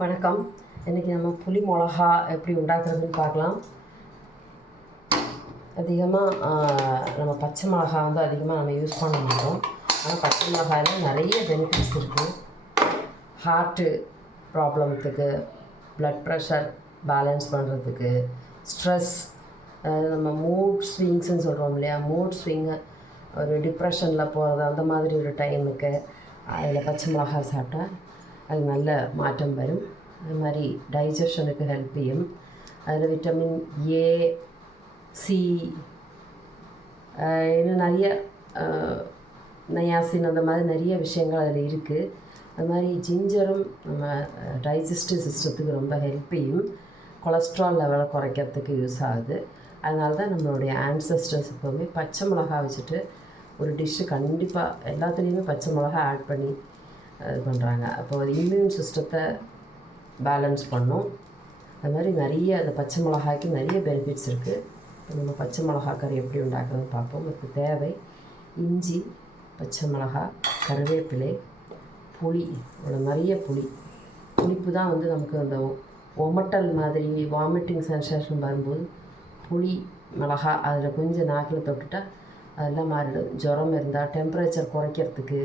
வணக்கம். இன்றைக்கி நம்ம புளி மிளகா எப்படி உண்டாக்குறதுன்னு பார்க்கலாம். அதிகமாக நம்ம பச்சை மிளகா வந்து அதிகமாக நம்ம யூஸ் பண்ண மாட்டோம். ஆனால் பச்சை மிளகாயில் நிறைய பெனிஃபிட்ஸ் இருக்குது. ஹார்ட்டு ப்ராப்ளத்துக்கு, ப்ளட் ப்ரெஷர் பேலன்ஸ் பண்ணுறதுக்கு, ஸ்ட்ரெஸ், நம்ம மூட் ஸ்விங்ஸ்ன்னு சொல்கிறோம் இல்லையா, மூட் ஸ்விங்கு, ஒரு டிப்ரெஷனில் போகிறது அந்த மாதிரி ஒரு டைமுக்கு அதில் பச்சை மிளகா சாப்பிட்டா அது நல்ல மாற்றம் வரும். அது மாதிரி டைஜஷனுக்கு ஹெல்ப் செய்யும். அதில் விட்டமின் ஏ, சி, இன்னும் நிறைய நயாசின் அந்த மாதிரி நிறைய விஷயங்கள் அதில் இருக்குது. அது மாதிரி ஜிஞ்சரும் நம்ம டைஜஸ்டிவ் சிஸ்டத்துக்கு ரொம்ப ஹெல்ப் செய்யும். கொலஸ்ட்ரால் லெவலை குறைக்கிறதுக்கு யூஸ் ஆகுது. அதனால தான் நம்மளுடைய ஆன்சஸ்டர்ஸ் எப்போவுமே பச்சை மிளகா வச்சுட்டு ஒரு டிஷ்ஷு கண்டிப்பாக எல்லாத்துலேயுமே பச்சை மிளகா ஆட் பண்ணி இது பண்ணுறாங்க. அப்போது அது இம்யூன் சிஸ்டத்தை பேலன்ஸ் பண்ணும். அது மாதிரி நிறைய அந்த பச்சை மிளகாய்க்கு நிறைய பெனிஃபிட்ஸ் இருக்குது. நம்ம பச்சை மிளகா கறி எப்படி உண்டாக்குறதுன்னு பார்ப்போம். இதுக்கு தேவை இஞ்சி, பச்சை மிளகா, கருவேப்பிலை, புளி. இவ்வளோ நிறைய புளிப்பு தான் வந்து நமக்கு அந்த ஒமட்டல் மாதிரி வாமிட்டிங் சென்சேஷன் வரும்போது புளி மிளகா அதில் கொஞ்சம் நாக்கில் தொட்டுட்டா அதெல்லாம் மாறிடும். ஜுரம் இருந்தால் டெம்பரேச்சர் குறைக்கிறதுக்கு,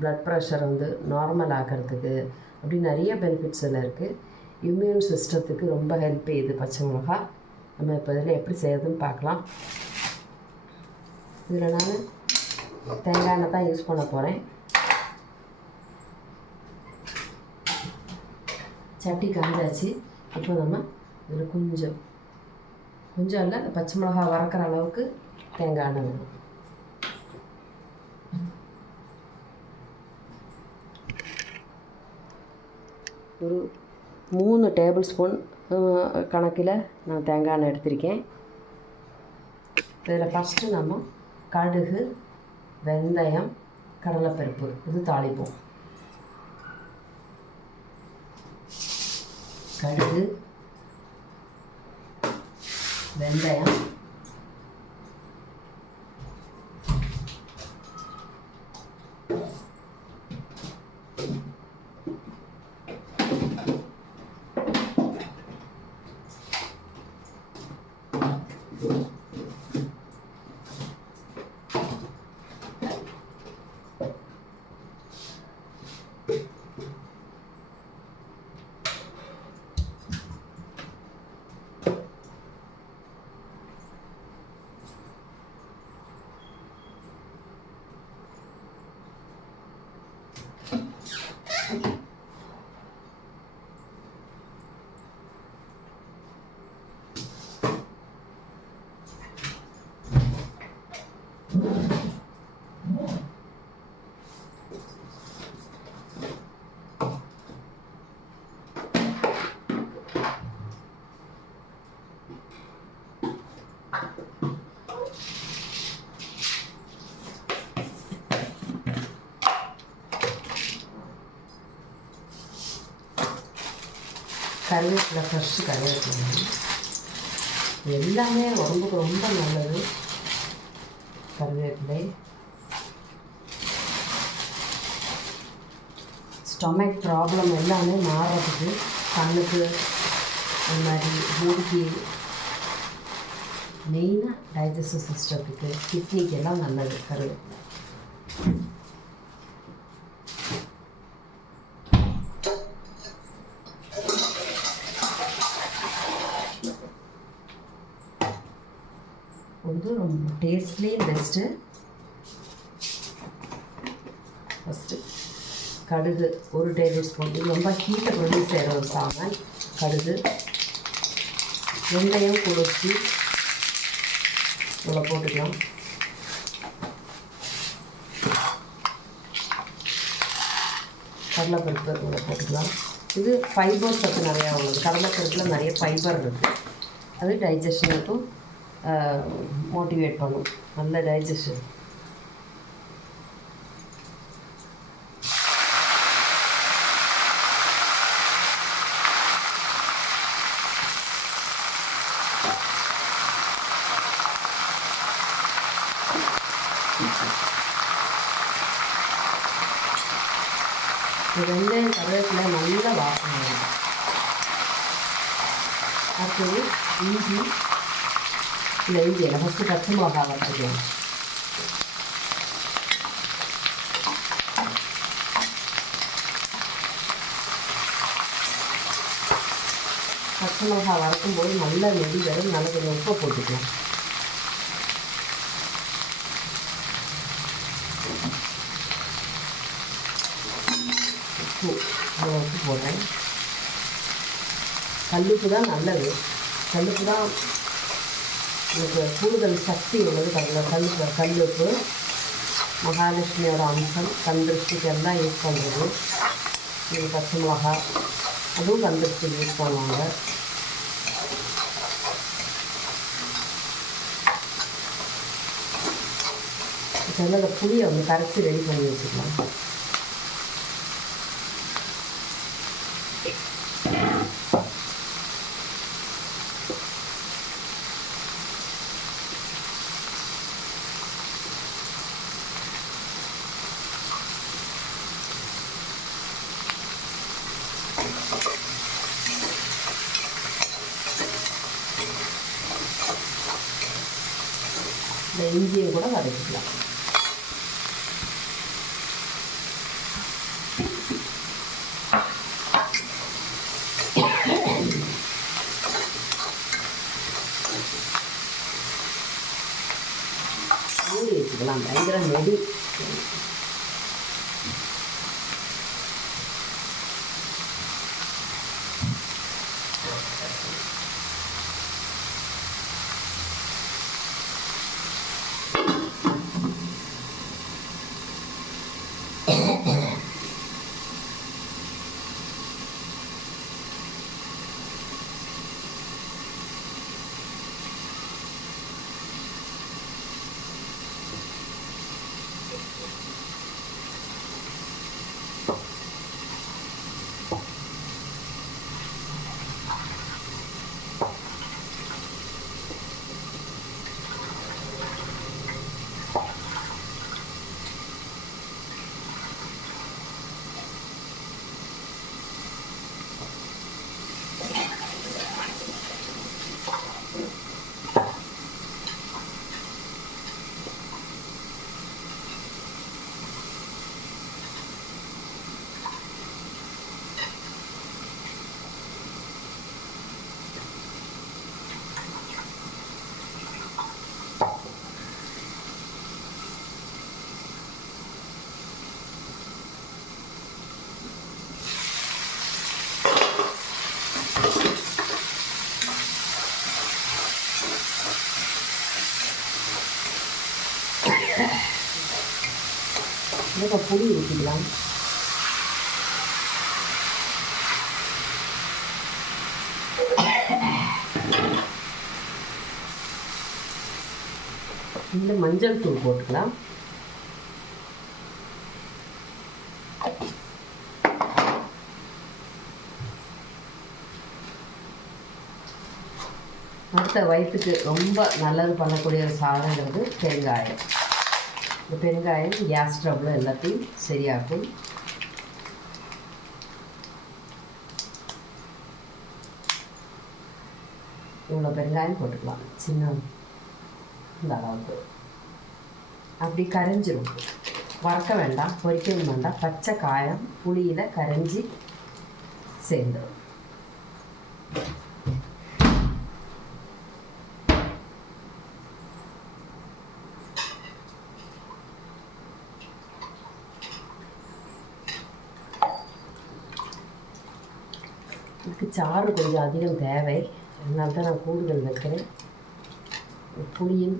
ப்ளட் ப்ரெஷர் வந்து நார்மல் ஆக்கிறதுக்கு, அப்படி நிறைய பெனிஃபிட்ஸ் எல்லாம் இருக்குது. இம்யூன் சிஸ்டத்துக்கு ரொம்ப ஹெல்ப் செய்யுது பச்சை மிளகா. நம்ம இப்போ இதில் எப்படி செய்யறதுன்னு பார்க்கலாம். இதில் நான் தேங்காய் எண்ணெய் தான் யூஸ் பண்ண போகிறேன். சட்டி காஞ்சாச்சு. இப்போ நம்ம இதில் கொஞ்சம் இல்லை, பச்சை மிளகா வறுக்கிற அளவுக்கு தேங்காய் எண்ணெய் வேணும். ஒரு 3 டேபிள் ஸ்பூன் கணக்கில் நான் தேங்காய் எண்ணெய் எடுத்திருக்கேன். இதில் ஃபஸ்ட்டு நம்ம கடுகு, வெந்தயம், கடலைப்பருப்பு இது தாளிப்போம். கடுகு, வெந்தயம், கருவேப்பிலை, ஃப்ரெஷ்ஷு கருவேப்பிலை. எல்லாமே உடம்புக்கு ரொம்ப நல்லது. கருவேப்பிலை ஸ்டொமக் ப்ராப்ளம் எல்லாமே மாறுறதுக்கு, கண்ணுக்கு, அந்த மாதிரி மூடிக்கு, மெயினாக டைஜஸ்டிவ் சிஸ்டத்துக்கு, கிட்னிக்கு எல்லாம் நல்லது கருவேப்பிலை. வந்து ரொம்ப டேஸ்ட்லேயும் பெஸ்ட்டு. ஃபஸ்ட்டு கடுகு 1 டேபிள் ஸ்பூன், இது ரொம்ப ஹீட்டை ப்ரொடியூஸ் செய்கிற ஒரு சாமான் கடுகு. வெந்தயம் குளிர்ச்சி இவ்வளோ போட்டுக்கலாம். கடலைப்பருப்பு இவ்வளோ போட்டுக்கலாம். இது ஃபைபர் சத்து நிறையா உள்ளது. கடலைப்பருப்பில் நிறைய ஃபைபர் இருக்குது. அது டைஜஷனுக்கும் மோட்டிவேட் பண்ணும், நல்ல டைஜஷன். வெங்காயம் கருவேப்பிலை நல்லா வாசனை வரும். அடுத்தது இஞ்சி. இந்த இஞ்சியில் ஃபஸ்ட்டு பச்சை மிளகா வறுத்துக்கலாம். பச்சை மிளகா வறுக்கும்போது நல்லா நெடி வரும். நல்லா கொஞ்சம் உப்பை போட்டுக்கலாம். உப்பு போடுறேன். கல்லுப்பு தான் நல்லது. கல்லுப்பு தான் எனக்கு கூடுதல் சக்தி உள்ளது. கல்லுப்பு மகாலட்சுமியோட அம்சம். கந்திருஷ்டிக்கு எல்லாம் யூஸ் பண்ணுறது. இது பச்சை மிளகா அதுவும் கந்திருஷ்டிக்கு யூஸ் பண்ணுவாங்க. இப்போ வந்து அந்த புளியை வந்து கரைச்சி ரெடி பண்ணி வச்சுக்கலாம். இந்த இஞ்சியை கூட வதக்கிக்கலாம். மூடி வச்சுக்கலாம். பயங்கர நெடி. இப்போ புளி ஊற்றிக்கலாம். இந்த மஞ்சள் தூள் போட்டுக்கலாம். அடுத்த வயிற்றுக்கு ரொம்ப நல்லது பண்ணக்கூடிய ஒரு சாதங்கிறது பெருங்காயம். இந்த பெருங்காயம் கேஸ் ட்ரபிள் எல்லாத்தையும் சரியாக்கும். இவ்வளோ பெருங்காயம் போட்டுக்கலாம். சின்ன இந்த அளவுக்கு. அப்படி கரைஞ்சிரும். வறுக்க வேண்டாம், பொரிக்கவும் வேண்டாம். பச்சை காயம் புளியில் கரைஞ்சி சேர்ந்துடும். இதுக்கு சாறு கொஞ்சம் அதிகம் தேவை. அதனால தான் நான் கூடுதல் வைக்கிறேன். புளியும்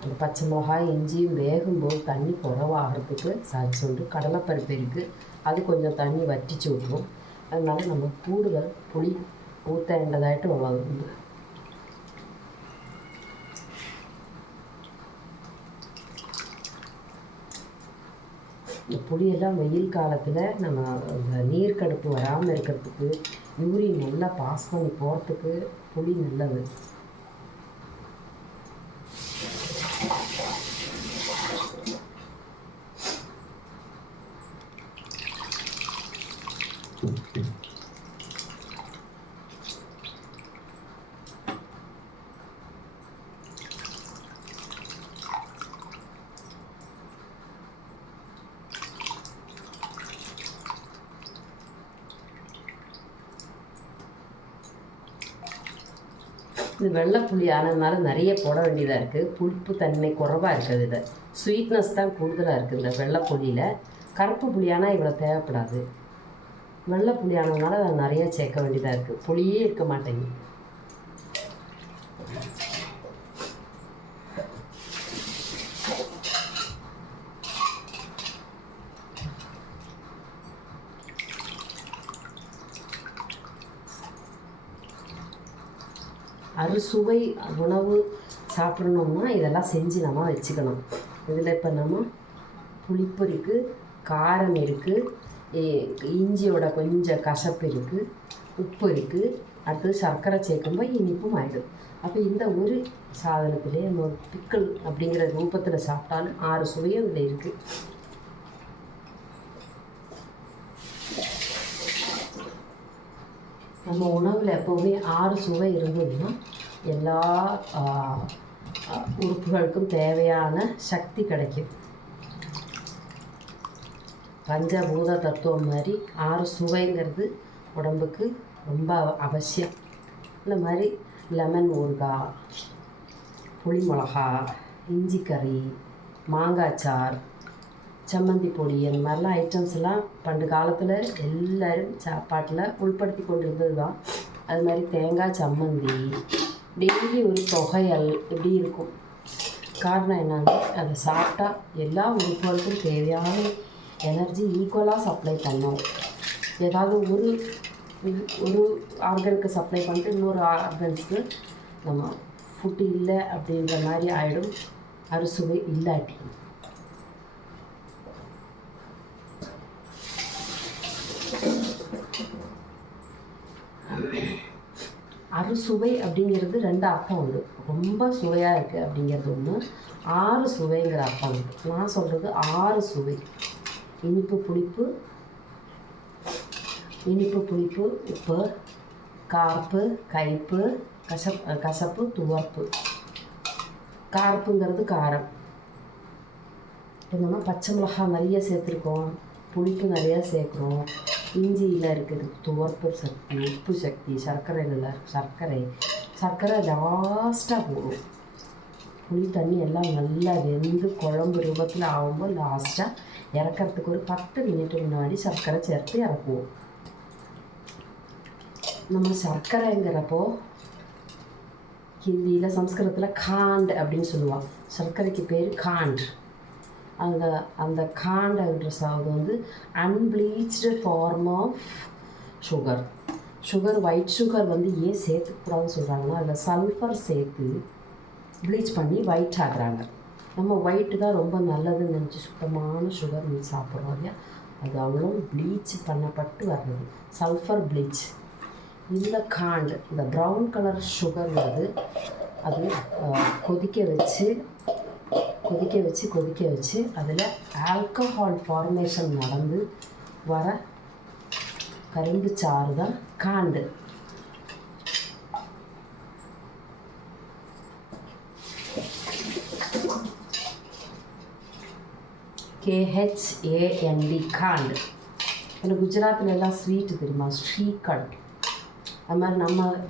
அந்த பச்சை மிளகாய் இஞ்சியும் வேகும்போது தண்ணி குறவாகிறதுக்கு சாய்ச்சொண்டு கடலைப்பருப்பு இருக்குது. அது கொஞ்சம் தண்ணி வற்றிச்சு விட்ரும். அதனால நம்ம கூடுதல் புளி ஊற்ற வேண்டதாயிட்டு உண்டு. இந்த புளியெல்லாம் வெயில் காலத்தில் நம்ம இந்த நீர் கடுப்பு வராமல் இருக்கிறதுக்கு, யூரின் நல்லா பாஸ் பண்ணி போகிறதுக்கு புளி நல்லது. இது வெள்ளைப்புளி ஆனதுனால நிறைய போட வேண்டியதாக இருக்குது. புளிப்பு தன்மை குறைவாக இருக்குது. இதில் ஸ்வீட்னஸ் தான் கூடுதலாக இருக்குது இந்த வெள்ளைப்புளியில். கருப்பு புளியானால் இவ்வளோ தேவைப்படாது. வெள்ளைப்புளி ஆனதுனால அதை நிறைய சேர்க்க வேண்டியதாக இருக்குது. புளியே இருக்க மாட்டேங்குது. அறுசுவை உணவு சாப்பிடணும்னா இதெல்லாம் செஞ்சு நம்ம வச்சுக்கணும். இதில் இப்போ நம்ம புளிப்பு இருக்குது, காரம் இருக்குது, இஞ்சியோட கொஞ்சம் கசப்பு இருக்குது, உப்பு இருக்குது, அடுத்தது சர்க்கரை சேர்க்கும்போது இனிப்பும் ஆகிடும். அப்போ இந்த ஒரு சாதனத்திலே நம்ம ஒரு பிக்கல் அப்படிங்கிற ரூபத்தில் சாப்பிட்டாலும் 6 சுவையும் இதில் இருக்குது. நம்ம உணவில் எப்போவுமே 6 சுவை இருந்ததுன்னா எல்லா உறுப்புகளுக்கும் தேவையான சக்தி கிடைக்கும். பஞ்சபூத தத்துவம் மாதிரி 6 சுவைங்கிறது உடம்புக்கு ரொம்ப அவசியம். இந்த மாதிரி லெமன் ஊறுகாய், புளி மிளகா, இஞ்சி கறி, மாங்காய்ச்சார், சம்மந்தி பொடி, அந்த மாதிரிலாம் ஐட்டம்ஸ்லாம் பண்டு காலத்தில் எல்லோரும் சாப்பாட்டில் உள்படுத்தி கொண்டு இருந்தது தான். அது மாதிரி தேங்காய் சம்மந்தி, டெய்லி ஒரு தொகையல் இப்படி இருக்கும். காரணம் என்னன்னா அதை சாப்பிட்டா எல்லா உறுப்புகளுக்கும் தேவையான எனர்ஜி ஈக்குவலாக சப்ளை பண்ணும். ஏதாவது ஒரு ஆர்கனுக்கு சப்ளை பண்ணிட்டு இன்னொரு ஆர்கன்ஸுக்கு நம்ம ஃபுட்டு இல்லை அப்படின்ற மாதிரி ஆகிடும் அறுசுவை இல்லாட்டி. அறுசுவை அப்படிங்கிறது 2 அர்த்தம் உண்டு. ரொம்ப சுவையாக இருக்குது அப்படிங்கிறது ஒன்று, 6 சுவைங்கிற அர்த்தம் உண்டு. நான் சொல்கிறது 6 சுவை. இனிப்பு புளிப்பு, உப்பு, கார்ப்பு, கைப்பு, கசப்பு, துவர்ப்பு. கார்ப்புங்கிறது காரம். நம்ம பச்சை மிளகாய் நிறைய சேர்த்துருக்கோம், புளிப்பு நிறையா சேர்க்குறோம். இஞ்சியில் இருக்குது துவர்ப்பு சக்தி, உப்பு சக்தி, சர்க்கரை லாஸ்ட்டாக போடும். புளி தண்ணி எல்லாம் நல்லா வெந்து குழம்பு ரூபத்தில் ஆகும்போது லாஸ்ட்டாக இறக்கிறதுக்கு ஒரு 10 மினிட் முன்னாடி சர்க்கரை சேர்த்து இறக்குவோம். நம்ம சர்க்கரைங்கிறப்போ ஹிந்தியில் சம்ஸ்கிருதத்தில் காண்ட் அப்படின்னு சொல்லுவாள். சர்க்கரைக்கு பேர் காண்ட். அந்த காண்டன்றது வந்து unbleached form of sugar. White sugar வந்து ஏன் சேர்த்துக்கூடாதுன்னு சொல்கிறாங்கன்னா அதில் சல்ஃபர் சேர்த்து ப்ளீச் பண்ணி ஒயிட் ஆகுறாங்க. நம்ம ஒயிட்டு தான் ரொம்ப நல்லதுன்னு நினச்சி சுத்தமான சுகர் சாப்பிட்றோம் இல்லையா, அது அவ்வளோ ப்ளீச் பண்ணப்பட்டு வர்றது சல்ஃபர் ப்ளீச். இந்த காண்ட், இந்த ப்ரௌன் கலர் சுகர் வந்து அது கொதிக்க வச்சு அதில் ஆல்கஹால் ஃபார்மேஷன் நடந்து வர கரும்பு சாறு தான் காண்டு. KHAND காண்டு. எனக்கு குஜராத்தில் எல்லாம் ஸ்வீட்டு தெரியுமா, ஸ்ரீகண்ட். அது மாதிரி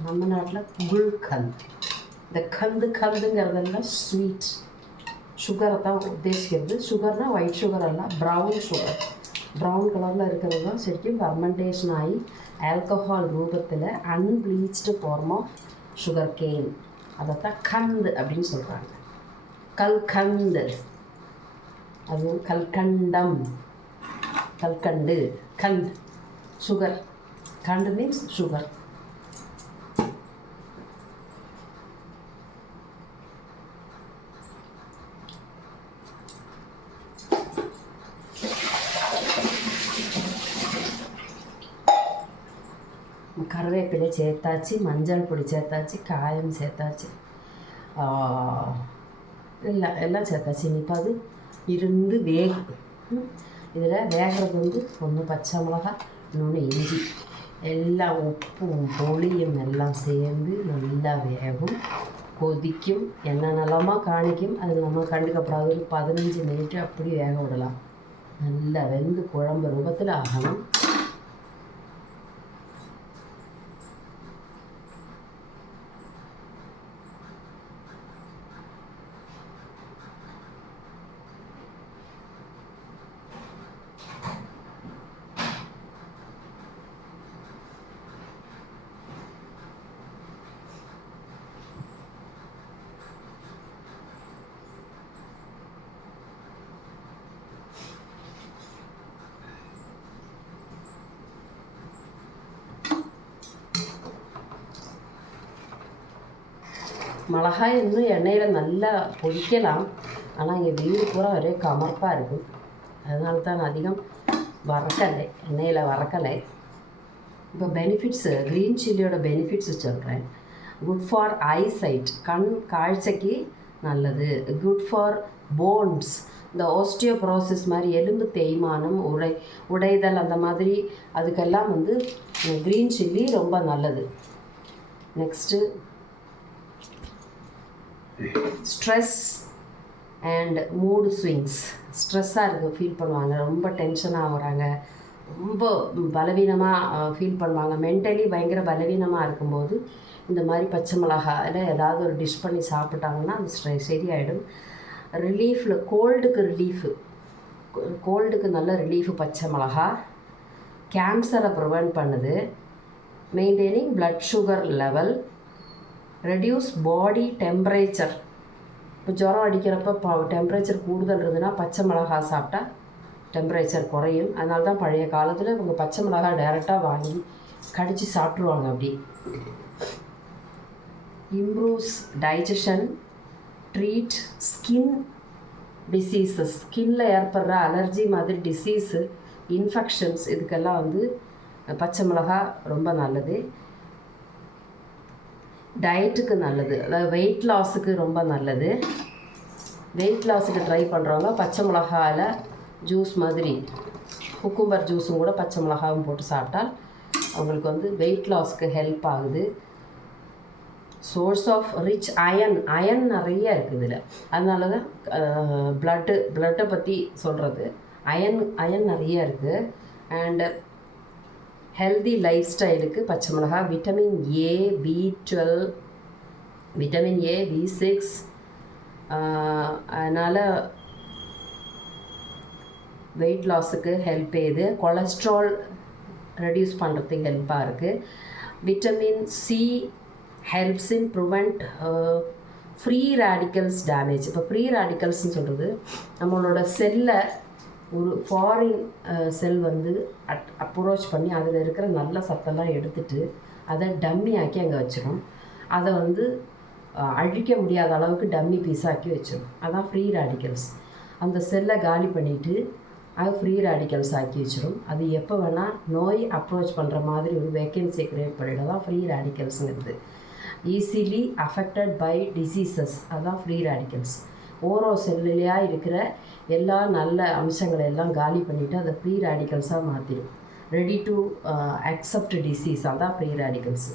நம்ம நாட்டில் குல்கந்த். இந்த கந்துங்கிறதெல்லாம் ஸ்வீட் சுகரை தான் உத்தேசிக்கிறது. சுகர்னால் ஒயிட் சுகர் அல்ல, ப்ரௌன் சுகர். ப்ரௌன் கலரில் இருக்கிறது தான் சரிக்கும் ஃபர்மெண்டேஷன் ஆகி ஆல்கஹால் ரூபத்தில் அன்பிளீச்டு ஃபார்ம் ஆஃப் சுகர் கேன். அதைத்தான் கந்து அப்படின்னு சொல்கிறாங்க. கல்கந்து, அதுவும் கல்கண்டு, கந்த், சுகர். கண்டு மீன்ஸ் சுகர். கருவேப்பிலை சேர்த்தாச்சு, மஞ்சள் பொடி சேர்த்தாச்சு, காயம் சேர்த்தாச்சு, எல்லாம் சேர்த்தாச்சு. இப்போ அது இருந்து வேகும். இதில் வேகிறது வந்து 1 பச்சை மிளகாய், இன்னொன்று இஞ்சி எல்லாம் உப்பும் புளியும் எல்லாம் சேர்ந்து நல்லா வேகும், கொதிக்கும், என்னென்னலாமா காணிக்கும். அது நம்ம கண்டுக்கப்படாத ஒரு 15 மினிட்டு அப்படி வேக விடலாம். நல்லா வெந்து குழம்பு ரூபத்தில் ஆகணும். மிளகாய் இன்னும் எண்ணெயில் நல்லா பொரிக்கலாம். ஆனால் இங்கே வீடு பூரா ஒரே கமர்ப்பாக இருக்கும். அதனால தான் நான் அதிகம் வறக்கலை, எண்ணெயில் வறக்கலை. இப்போ பெனிஃபிட்ஸு, க்ரீன் சில்லியோட பெனிஃபிட்ஸு சொல்கிறேன். குட் ஃபார் ஐசைட், கண் காഴ്ചയ്க்கு நல்லது. குட் ஃபார் போன்ஸ், இந்த ஓஸ்டியோப்ரோசிஸ் மாதிரி எலும்பு தேய்மானம், உடைதல் அந்த மாதிரி அதுக்கெல்லாம் வந்து க்ரீன் சில்லி ரொம்ப நல்லது. Next stress and mood swings. ஸ்ட்ரெஸ்ஸாக இருக்குது, ஃபீல் பண்ணுவாங்க, ரொம்ப டென்ஷனாக ஆகுறாங்க, ரொம்ப பலவீனமாக ஃபீல் பண்ணுவாங்க, மென்டலி பயங்கர பலவீனமாக இருக்கும்போது இந்த மாதிரி பச்சை மிளகாயில் ஏதாவது ஒரு டிஷ் பண்ணி சாப்பிட்டாங்கன்னா அது சரியாயிடும். ரிலீஃபில் கோல்டுக்கு நல்ல ரிலீஃபு பச்சை மிளகா. கேன்சரை ப்ரிவெண்ட் பண்ணுது. Maintaining blood sugar level. Reduce body temperature. இப்போ ஜுரம் அடிக்கிறப்ப டெம்பரேச்சர் கூடுதல் இருந்ததுன்னா பச்சை மிளகா சாப்பிட்டா டெம்பரேச்சர் குறையும். அதனால தான் பழைய காலத்தில் இவங்க பச்சை மிளகா டைரெக்டாக வாங்கி கடித்து சாப்பிட்ருவாங்க. அப்படி improves digestion. Treat skin diseases, ஸ்கின்னில் ஏற்படுற அலர்ஜி மாதிரி டிசீஸு, இன்ஃபெக்ஷன்ஸ், இதுக்கெல்லாம் வந்து பச்சை மிளகா ரொம்ப நல்லது. டயட்டுக்கு நல்லது, அதாவது வெயிட் லாஸுக்கு ரொம்ப நல்லது. வெயிட் லாஸுக்கு ட்ரை பண்ணுறவங்க பச்சை மிளகாயில் ஜூஸ் மாதிரி, குக்கும்பர் ஜூஸும் கூட பச்சை மிளகாவும் போட்டு சாப்பிட்டால் அவங்களுக்கு வந்து வெயிட் லாஸ்க்கு ஹெல்ப் ஆகுது. சோர்ஸ் ஆஃப் ரிச் அயன் நிறைய இருக்குது இதில். அதனால தான் பிளட்டை பற்றி சொல்கிறது. அயன் நிறைய இருக்குது. அண்டு ஹெல்தி லைஃப் ஸ்டைலுக்கு பச்சை மிளகா. Vitamin A, B12, vitamin A, B6, அதனால் வெயிட் லாஸுக்கு ஹெல்ப் செய்யுது. கொலஸ்ட்ரால் ரெடியூஸ் பண்ணுறதுக்கு ஹெல்ப்பாக இருக்குது. Vitamin C helps in prevent free radicals damage. இப்போ ஃப்ரீ ரேடிக்கல்ஸ்ன்னு சொல்கிறது நம்மளோட செல்லை ஒரு ஃபாரின் செல் வந்து அப்ரோச் பண்ணி அதில் இருக்கிற நல்ல சத்தெல்லாம் எடுத்துகிட்டு அதை டம்மி ஆக்கி அங்கே வச்சிடும். அதை வந்து அழிக்க முடியாத அளவுக்கு டம்மி பீஸாக்கி வச்சிடும். அதான் ஃப்ரீ ரேடிக்கல்ஸ். அந்த செல்லை காலி பண்ணிவிட்டு அது ஃப்ரீ ரேடிக்கல்ஸ் ஆக்கி வச்சிடும். அது எப்போ வேணால் நோய் அப்ரோச் பண்ணுற மாதிரி ஒரு வேக்கன்சியை க்ரியேட் பண்ணிவிட தான் ஃப்ரீ ரேடிக்கல்ஸுங்கிறது. ஈஸிலி அஃபெக்டட் பை டிசீசஸ், அதுதான் ஃப்ரீ ரேடிக்கல்ஸ். ஓரோ செல்லுலையா இருக்கிற எல்லா நல்ல அம்சங்களை எல்லாம் காலி பண்ணிவிட்டு அதை ஃப்ரீ ரேடிக்கல்ஸாக மாற்றிடும். ரெடி டு அக்செப்ட் டிசீஸ், அதான் ஃப்ரீ ரேடிக்கல்ஸு.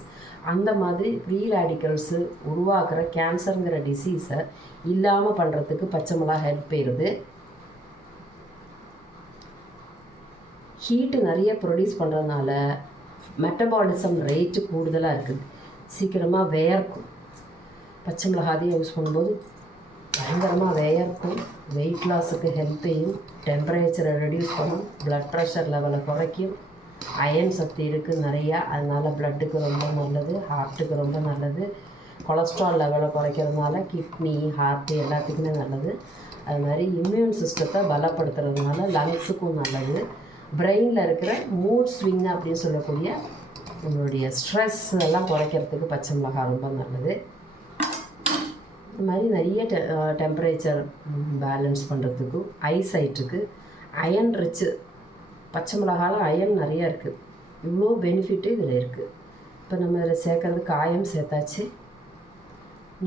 அந்த மாதிரி ஃப்ரீ ரேடிக்கல்ஸு உருவாக்குற கேன்சருங்கிற டிசீஸை இல்லாமல் பண்ணுறதுக்கு பச்சை மிளகா ஹெல்ப் பண்ணுது. ஹீட்டு நிறைய ப்ரொடியூஸ் பண்ணுறதுனால மெட்டபாலிசம் ரேட்டு கூடுதலாக இருக்குது, சீக்கிரமாக வேர்க்கும். பச்சை மிளகாதையும் யூஸ் பண்ணும்போது பயங்கரமாக வேர்க்கும். வெயிட் லாஸுக்கு ஹெல்ப் செய்யும், டெம்பரேச்சரை ரெடியூஸ் பண்ணும், ப்ளட் ப்ரெஷர் லெவலை குறைக்கும். அயன் சக்தி இருக்குது நிறையா, அதனால் ப்ளட்டுக்கு ரொம்ப நல்லது, ஹார்ட்டுக்கு ரொம்ப நல்லது. கொலஸ்ட்ரால் லெவலை குறைக்கிறதுனால கிட்னி, ஹார்ட்டு எல்லாத்துக்குமே நல்லது. அது மாதிரி இம்யூன் சிஸ்டத்தை பலப்படுத்துறதுனால லங்ஸுக்கும் நல்லது. பிரெயினில் இருக்கிற மூட் ஸ்விங் அப்படின்னு சொல்லக்கூடிய நம்மளுடைய ஸ்ட்ரெஸ் எல்லாம் குறைக்கிறதுக்கு பச்சை மிளகாய் ரொம்ப நல்லது. இது மாதிரி நிறைய டெம்பரேச்சர் பேலன்ஸ் பண்ணுறதுக்கும் ஐசைட்டுக்கு அயன் ரிச்சு. பச்சை மிளகாயில் அயன் நிறையா இருக்குது, இவ்வளோ பெனிஃபிட்டு இதில் இருக்குது. இப்போ நம்ம இதில் சேர்க்குறது காயம் சேர்த்தாச்சு,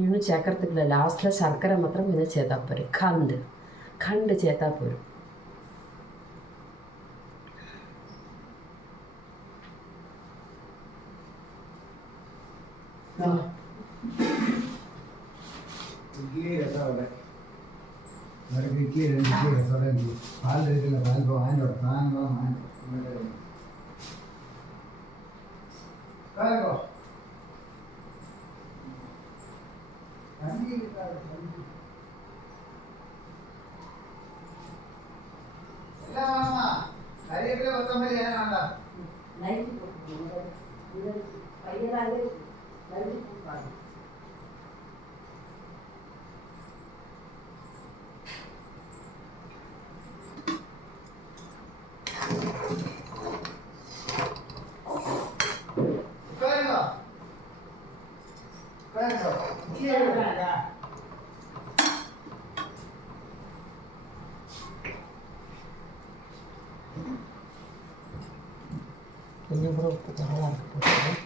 இன்னும் சேர்க்கறதுக்கு இல்லை. லாஸ்ட்டில் சர்க்கரை மாத்திரம் இன்னும் சேர்த்தா போயிடும். கண்டு சேர்த்தா போயிடும். இட்லி ரசோட மறுபடியும் இட்லி 2 இட்லி ரசோட பால் இருக்குல்ல பால் வாங்கினோட நாங்களாம் வாங்கிக்கோ தண்ணி இருக்காது எல்லாம் நிறைய பேர் ஒத்த மாதிரி ஏன் வேண்டாம் லைட் போட்டு பையனாலே லைட் போட்டு கொஞ்சம் கூட உப்பு தரவா இருக்கு.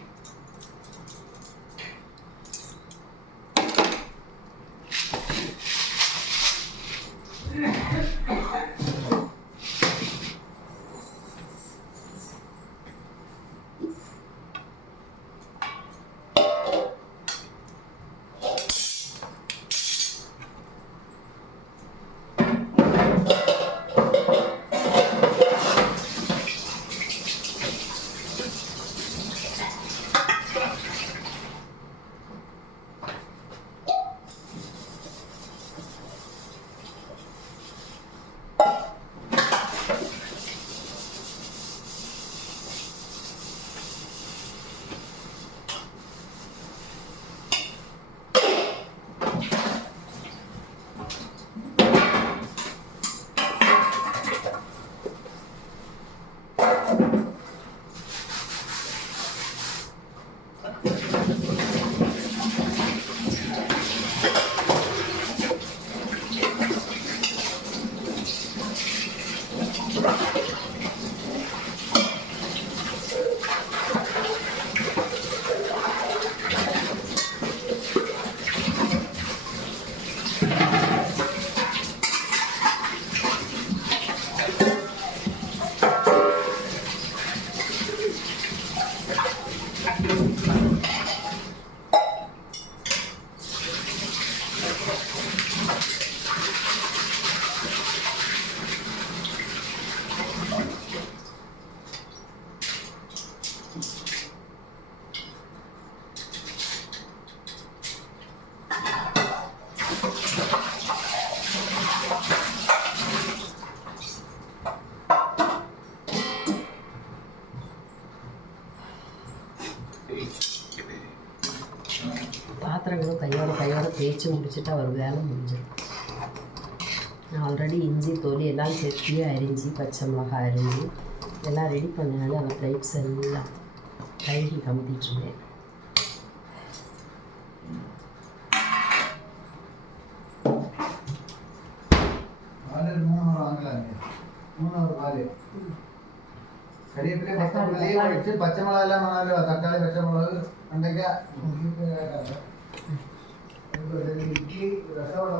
பாத்திரங்களும் கையோட தேய்ச்சி முடிச்சுட்டு அவர் வேலை முடிஞ்சிடும். நான் ஆல்ரெடி இஞ்சி தோலி எல்லாம் செத்தியே அரிஞ்சு பச்சை மிளகாய் அரிஞ்சு எல்லாம் ரெடி பண்ணனால அந்த ப்ளைட்ஸ் எல்லாம் கழுகி கமுத்திட்டுருந்தேன். பச்சை மிளகா எல்லாம் தக்காளி பச்சை மிளகு வெண்டைக்காய் இட்லி ரசோட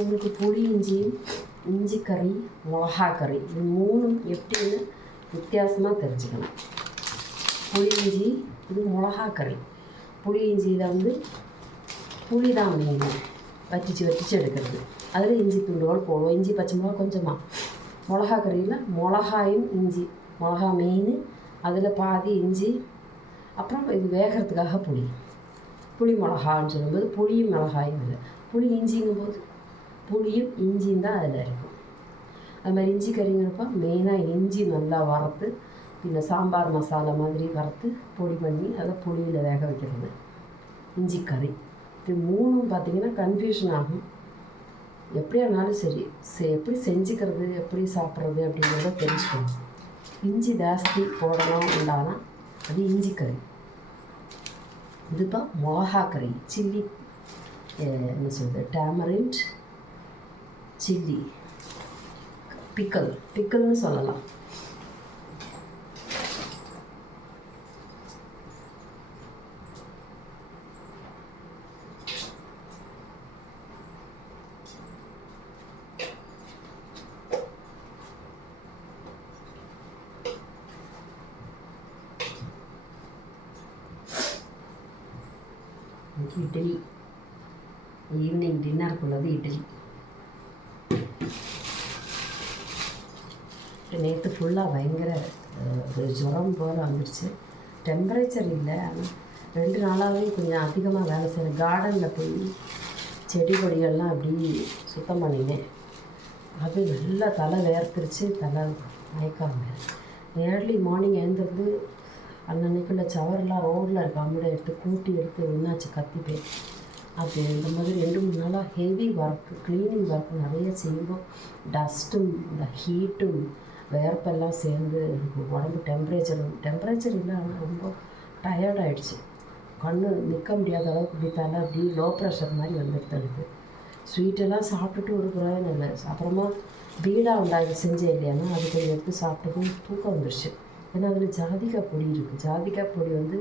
உங்களுக்கு புளி இஞ்சி கறி, மிளகா கறி இது 3ம் எப்படின்னு வித்தியாசமாக தெரிஞ்சுக்கணும். புளி இஞ்சி இது மிளகா கறி. புளி இஞ்சியில் வந்து புளி தான் மெயின், வற்றிச்சு எடுக்கிறது. அதில் இஞ்சி துண்டுகள் போடுவோம், இஞ்சி பச்சை மிளகா கொஞ்சமாக. மிளகா கறியில் மிளகாயும் இஞ்சி, மிளகா மெயின், அதில் பாதி இஞ்சி, அப்புறம் இது வேகிறதுக்காக புளி மிளகான்னு சொல்லும்போது புளியும் மிளகாயும் இல்லை. புளி இஞ்சிங்கும் போது புளியும் இஞ்சியும் தான் அதில் இருக்கும். அது மாதிரி இஞ்சி கறிங்கிறப்ப மெயினாக இஞ்சி நல்லா வறுத்து, பின்ன சாம்பார் மசாலா மாதிரி வறுத்து பொடி பண்ணி அதை புளியில் வேக வைக்கிறது இஞ்சி கறி. இது 3ம் பார்த்திங்கன்னா கன்ஃபியூஷன் ஆகும். எப்படியானாலும் சரி, எப்படி செஞ்சுக்கிறது, எப்படி சாப்பிட்றது அப்படிங்கிறத தெரிஞ்சுக்கணும். இஞ்சி ஜாஸ்தி போடணும் உண்டானா அது இஞ்சி கறி. இதுப்பா மிளகா கறி, சில்லி என்ன சொல்கிறது, டேமரிண்ட் சில்லி பிக்கல்னு சொல்லலாம். இட்லி, ஈவினிங் டின்னருக்குள்ளது இட்லி. நேற்று ஃபுல்லாக பயங்கர ஒரு ஜுரம் போல் வந்துடுச்சு. டெம்பரேச்சர் இல்லை, ஆனால் 2 நாளாகவே கொஞ்சம் அதிகமாக வேலை செய்கிறேன். கார்டனில் போய் செடி கொடிகள்லாம் அப்படி சுத்தம் பண்ணினேன். அது நல்லா தலை வேர்த்துருச்சு, தலை மயக்காம. ஏர்லி மார்னிங் எழுந்திருந்து அன்னன்னைக்குள்ள சவரெல்லாம் ரோடில் இருக்க அம்மிட எடுத்து கூட்டி எடுத்து என்னாச்சு கத்திப்பேன். அது இந்த மாதிரி 2-3 நாளாக ஹெவி ஒர்க்கு, க்ளீனிங் ஒர்க் நிறைய செய்வோம். டஸ்ட்டும் இந்த ஹீட்டும் வேர்ப்பெல்லாம் சேர்ந்து எனக்கு உடம்பு டெம்பரேச்சர் இல்லை, ஆனால் ரொம்ப டயர்டாகிடுச்சு. கண்ணு நிற்க முடியாத அளவுக்கு இப்படி அப்படி லோ ப்ரெஷர் மாதிரி வந்துடுது. ஸ்வீட்டெல்லாம் சாப்பிட்டுட்டு ஒரு பிரயோஜனம் இல்லை. அப்புறமா பீடா உண்டாக்கி செஞ்சேன் இல்லையானா அது கொஞ்சம் எடுத்து சாப்பிட்டதும் தூக்கம் வந்துடுச்சு. ஏன்னா அதில் ஜாதிக்காய் பொடி இருக்குது. ஜாதிக்காய் பொடி வந்து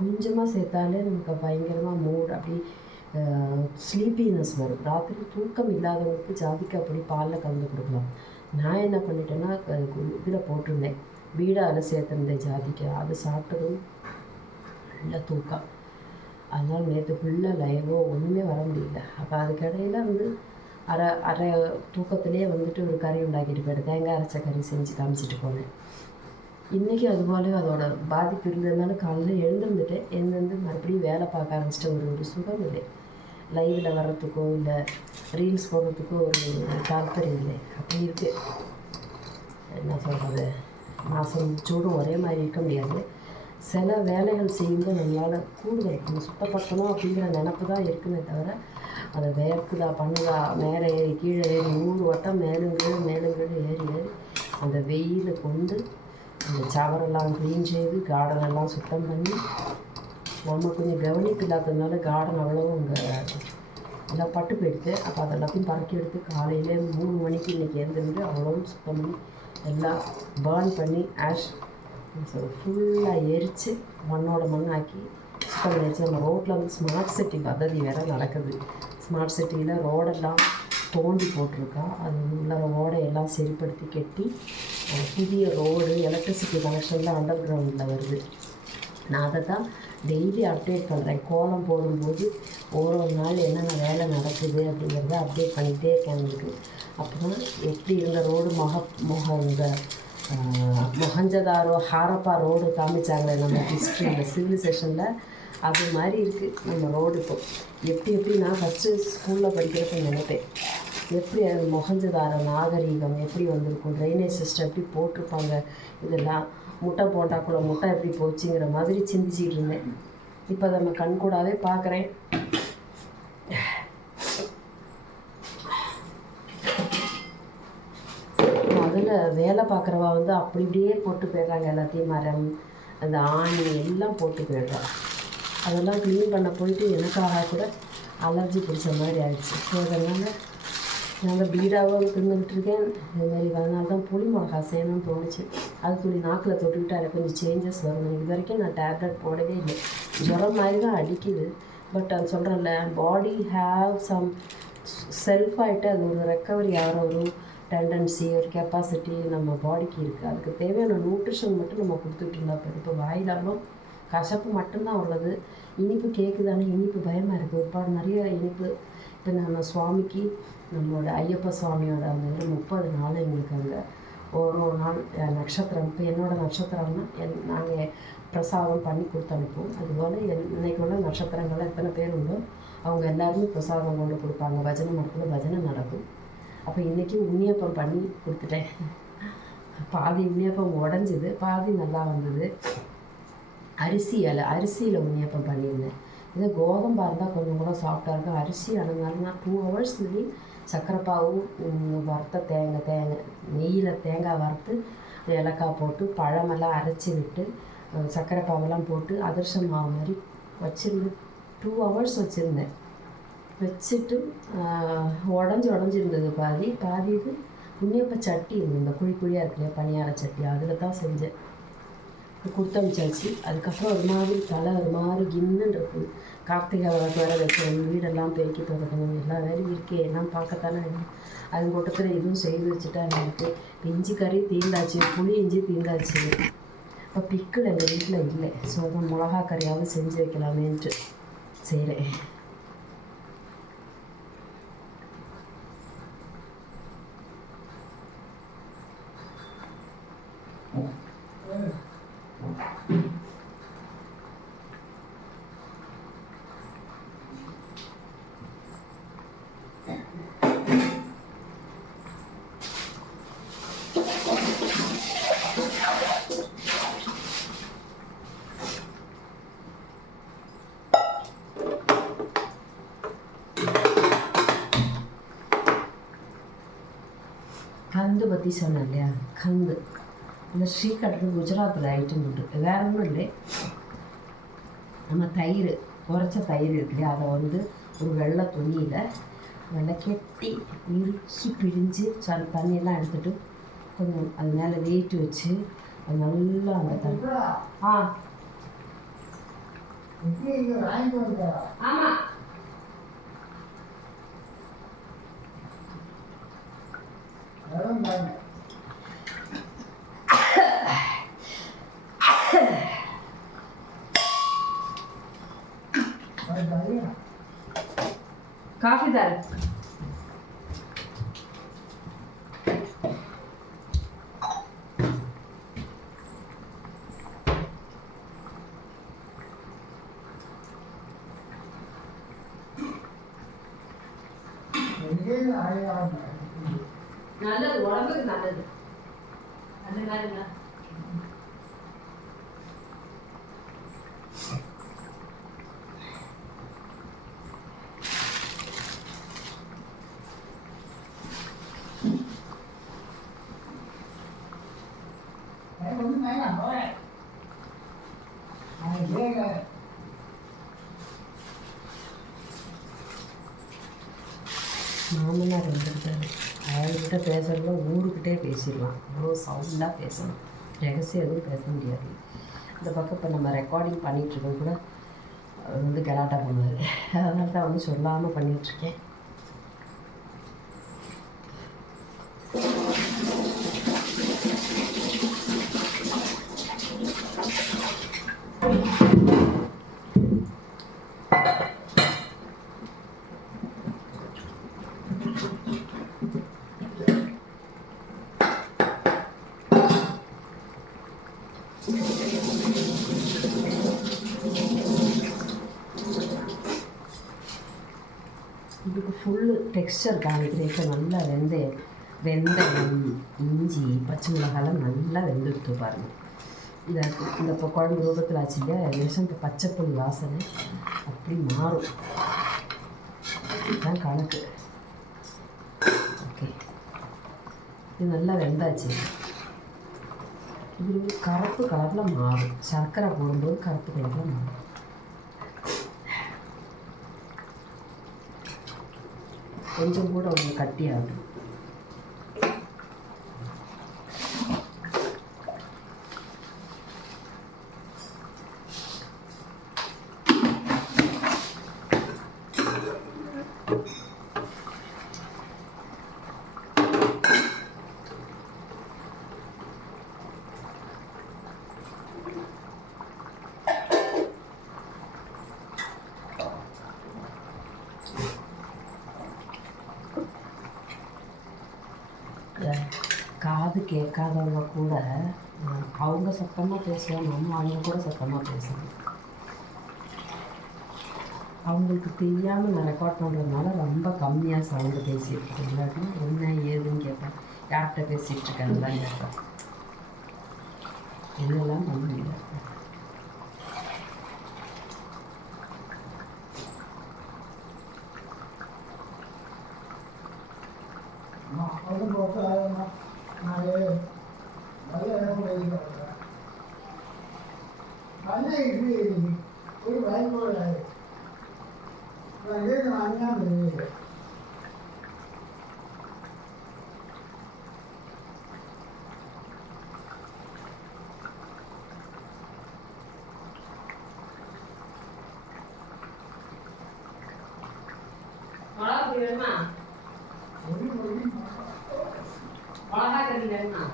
கொஞ்சமாக சேர்த்தாலே நமக்கு பயங்கரமாக மூட் அப்படி ஸ்லீப்பினஸ் வரும். ராத்திரி தூக்கம் இல்லாதவங்களுக்கு ஜாதிக்காய் பொடி பாலில் கலந்து கொடுக்கலாம். நான் என்ன பண்ணிட்டேன்னா இதில் போட்டிருந்தேன், பீடாவில் சேர்த்துருந்தேன் ஜாதிக்காய். அது சாப்பிட்டதும் நல்ல தூக்கம். அதனால் நேற்று ஃபுல்லாக லைவோ ஒன்றுமே வர முடியல. அப்போ அதுக்கிடையில் வந்து அரை தூக்கத்திலே வந்துட்டு ஒரு கறி உண்டாக்கிட்டு போய்ட்டு தேங்காய் அரைச்ச கறி செஞ்சு காமிச்சிட்டு போனேன். இன்றைக்கி அதுபோல அதோட பாதிப்பு இருந்ததுனால காலையில் எழுந்திருந்து மறுபடியும் வேலை பார்க்க ஆரம்பிச்சிட்ட ஒரு சுகம் இல்லை. லைவில் வர்றதுக்கோ இல்லை ரீல்ஸ் போடுறதுக்கோ ஒரு தாற்பயம் இல்லை. அப்படி இருக்குது. என்ன சொல்கிறது, மாதம் சூடும் ஒரே மாதிரி இருக்க முடியாது. சில வேலைகள் செய்யும்போது நம்மளால் கூடுதல் நம்ம சுத்தப்படுத்தணும் அப்படிங்கிற நினப்பு தான் இருக்குமே தவிர அதை வேர்க்குதா பண்ணுதா மேலே ஏறி கீழே ஏறி 100 வட்டம் மேலுங்கீழ் ஏறி அந்த வெயிலை கொண்டு அந்த சவரெல்லாம் க்ளீன் செய்து கார்டனெல்லாம் சுத்தம் பண்ணி நம்ம கொஞ்சம் கவனிப்பு இல்லாததுனால கார்டன் அவ்வளோ அங்கே எல்லாம் பட்டு போயிடுது. அப்போ அதெல்லாத்தையும் பறக்கி எடுத்து காலையிலே 3 மணிக்கு இன்றைக்கி எழுந்திருந்து அவ்வளோவும் சுத்தம் பண்ணி எல்லாம் பேர்ன் பண்ணி ஆஷ் ஃபுல்லாக எரித்து மண்ணாக்கி சுத்தம் பண்ணிடுச்சு. நம்ம ரோட்டில் வந்து ஸ்மார்ட் சிட்டி பദ്ധதி வேறு நடக்குது. ஸ்மார்ட் சிட்டியில் ரோடெல்லாம் தோண்டி போட்டிருக்கா. அது உள்ள ரோடையெல்லாம் சரிப்படுத்தி கட்டி புதிய ரோடு எலக்ட்ரிசிட்டி கனெக்ஷன்லாம் அண்டர் கிரவுண்டில் வருது. நான் அதை தான் டெய்லி அப்டேட் பண்ணுறேன். கோலம் போடும்போது ஒரு நாள் என்னென்ன வேலை நடக்குது அப்படிங்கிறத அப்டேட் பண்ணிகிட்டே இருக்கேன் உங்களுக்கு. அப்போ தான் எப்படி இருந்த ரோடு இந்த மொஹஞ்சதாரோ ஹாரப்பா ரோடு காமிச்சாங்களே நம்ம ஹிஸ்ட்ரியில் சிவிலைசேஷனில் அது மாதிரி இருக்குது நம்ம ரோடு. இப்போ எப்படி நான் ஃபஸ்ட்டு ஸ்கூலில் படிக்கிறப்ப நினைப்பேன், எப்படி அது மொஹஞ்சதாரோ நாகரீகம் எப்படி வந்திருக்கும், ட்ரைனேஜ் சிஸ்டம் எப்படி போட்டிருப்பாங்க, இதெல்லாம் முட்டை போட்டாக்குள்ள முட்டை எப்படி போச்சுங்கிற மாதிரி சிந்திச்சிட்டு இருந்தேன். இப்போ அதை நம்ம கண்கூடாவே பார்க்குறேன். அதில் வேலை பார்க்குறவா வந்து அப்படி இப்படியே போட்டு போயிடுறாங்க, எல்லாத்தையும் மரம் அந்த ஆணி எல்லாம் போட்டு போயிடுறாங்க. அதெல்லாம் க்ளீன் பண்ண போயிட்டு எனக்காக கூட அலர்ஜி பிடிச்ச மாதிரி ஆயிடுச்சு. ஸோ அதனால் நான் பீடாவும் தின்னுக்கிட்டு இருக்கேன். இதுமாதிரி அதனால தான் புளி மிளகா செய்யணும்னு தோணுச்சு. அது துளி நாக்கில் தொட்டுக்கிட்டு அதில் கொஞ்சம் சேஞ்சஸ் வரும். இது வரைக்கும் நான் டேப்லெட் போடவே இல்லை. ஜுரம் மாதிரி தான் அடிக்குது. பட் அது சொல்கிறேன்ல, பாடி ஹேவ் சம் செல்ஃபாகிட்டு அது ஒரு ரெக்கவரி ஆகிற ஒரு டெண்டன்சி, ஒரு கெப்பாசிட்டி நம்ம பாடிக்கு இருக்குது. அதுக்கு தேவையான நியூட்ரிஷன் மட்டும் நம்ம கொடுத்துட்டு இருந்தால் போதும். இப்போ வாயிலாலும் கசப்பு மட்டும்தான் உள்ளது. இனிப்பு கேட்குதானே, இனிப்பு பயமாக இருக்குது. ஒரு பாடு நிறைய இனிப்பு. இப்போ நம்ம சுவாமிக்கு நம்மளோட ஐயப்ப சுவாமியோட அந்த 30 நாள் எங்களுக்கு அங்கே ஒரு நாள் நட்சத்திரம். இப்போ என்னோடய நட்சத்திரம்னா நாங்கள் பிரசாதம் பண்ணி கொடுத்து அனுப்புவோம். அதுபோல் இன்றைக்கு உள்ள நட்சத்திரங்கள்லாம் எத்தனை பேர் உண்டோ அவங்க எல்லாருமே பிரசாதம் கொண்டு கொடுப்பாங்க. பஜனை மரத்தில் பஜனை நடக்கும். அப்போ இன்றைக்கி உண்ணியப்பம் பண்ணி கொடுத்துட்டேன். பாதி உண்ணியப்பம் உடஞ்சிது, பாதி நல்லா வந்தது. அரிசியில் உண்ணியப்பம் பண்ணியிருந்தேன். இதே கோதம்பா இருந்தால் கொஞ்சம் கூட சாஃப்டாக இருக்கும். அரிசி ஆனதுனால நான் 2 hours சர்க்கரைப்பாவும் வறுத்த நெய்யில் தேங்காய் வறுத்து ஏலக்காய் போட்டு பழமெல்லாம் அரைச்சி விட்டு சர்க்கரை பாவெல்லாம் போட்டு அதிரசம் மாவு மாதிரி வச்சுருந்து 2 hours வச்சுருந்தேன். வச்சுட்டு உடஞ்சிருந்தது பாதி இது உண்ணியப்ப சட்டி இருந்தது. இந்த குழியாக இருக்கு இல்லையா, பனியார சட்டி, அதில் தான் செஞ்சேன். கொடுத்து அனுப்பிச்சாச்சு. அதுக்கப்புறம் ஒரு மாதிரி கின்னுன்னு இருக்குது. கார்த்திகை விளக்கு வேறு வைக்கணும், வீடெல்லாம் பெருக்கி தொடக்கணும், எல்லா வேலையும் இருக்கே, எல்லாம் பார்க்கத்தானே வேணும். அது கூட்டத்தில் இதுவும் செய்து வச்சுட்டா எனக்கு இஞ்சி கறி தீர்ந்தாச்சு, புளி இஞ்சி தீர்ந்தாச்சு. இப்போ பிக்கிள் எங்கள் வீட்டில் இல்லை. ஸோ அதான் மிளகா கறியாவது செஞ்சு வைக்கலாமேன்ட்டு செய்கிறேன். கந்து பற்றி சொன்னேன் இல்லையா, கந்து அந்த ஸ்ரீகட்டில் குஜராத்தில் ஐட்டம் உண்டு. வேறு ஒன்றும் இல்லை, நம்ம தயிர் உரைச்ச தயிர் இருக்கு இல்லையா, அதை வந்து ஒரு வெள்ளை துணியில் நல்லா கெட்டி இறுக்கி பிழிஞ்சு தண்ணியெல்லாம் எடுத்துகிட்டு கொஞ்சம் அது மேலே வெயிட் வச்சு அது நல்லா அந்த தண்ணி ஆமாம் காஃபி தாரு. நல்லது, உடம்புக்கு நல்லது. அந்த மாதிரிங்களா மாமனார் வந்துருக்காரு. அவர்கிட்ட பேசுகிறதுல ஊருக்கிட்டே பேசிடலாம். அவ்வளோ சவுண்டாக பேசணும், ரகசியம் எதுவும் பேச முடியாது. இந்த பக்கம் இப்போ நம்ம ரெக்கார்டிங் பண்ணிகிட்ருக்கோம் கூட அவர் வந்து கலாட்டா பண்ணுவார். அதனால தான் வந்து சொல்லாமல் பண்ணிகிட்ருக்கேன். டெக்ஸ்டர் காமிக்கிறதுக்கு நல்லா வெந்தயம் இஞ்சி பச்சை மிளகாலாம் நல்லா வெந்துடுத்து பாருங்கள். இந்த இப்போ குழம்பு ரூபத்தில் ஆச்சு இல்லையா, ஏதாச்சும் இந்த பச்சைப்புளி வாசனை அப்படி மாறும். இதுதான் கணக்கு. ஓகே, இது நல்லா வெந்தாச்சு. இது கருப்பு கலரில் மாறும், சர்க்கரை போடும்போது கருப்பு கலரில் மாறும். கொஞ்சம் கூட அவங்க கட்டியாகும். காது கேட்காதவங்க கூட அவங்க சத்தமாக பேசுவாங்க, அவங்க கூட சத்தமாக பேசுவாங்க. அவங்களுக்கு தெரியாமல் நான் ரெக்கார்ட் பண்ணுறதுனால ரொம்ப கம்மியாக சவுண்டு பேசிகிட்டு இருக்கேன். இல்லாட்டி என்ன ஏதுன்னு கேட்பேன், யார்கிட்ட பேசிகிட்டு இருக்கேன்லாம் கேட்பேன். இதெல்லாம் பண்ண முடியாது. மிளகாய் வேணுமா? மிளகாய் கறி வேணுமா?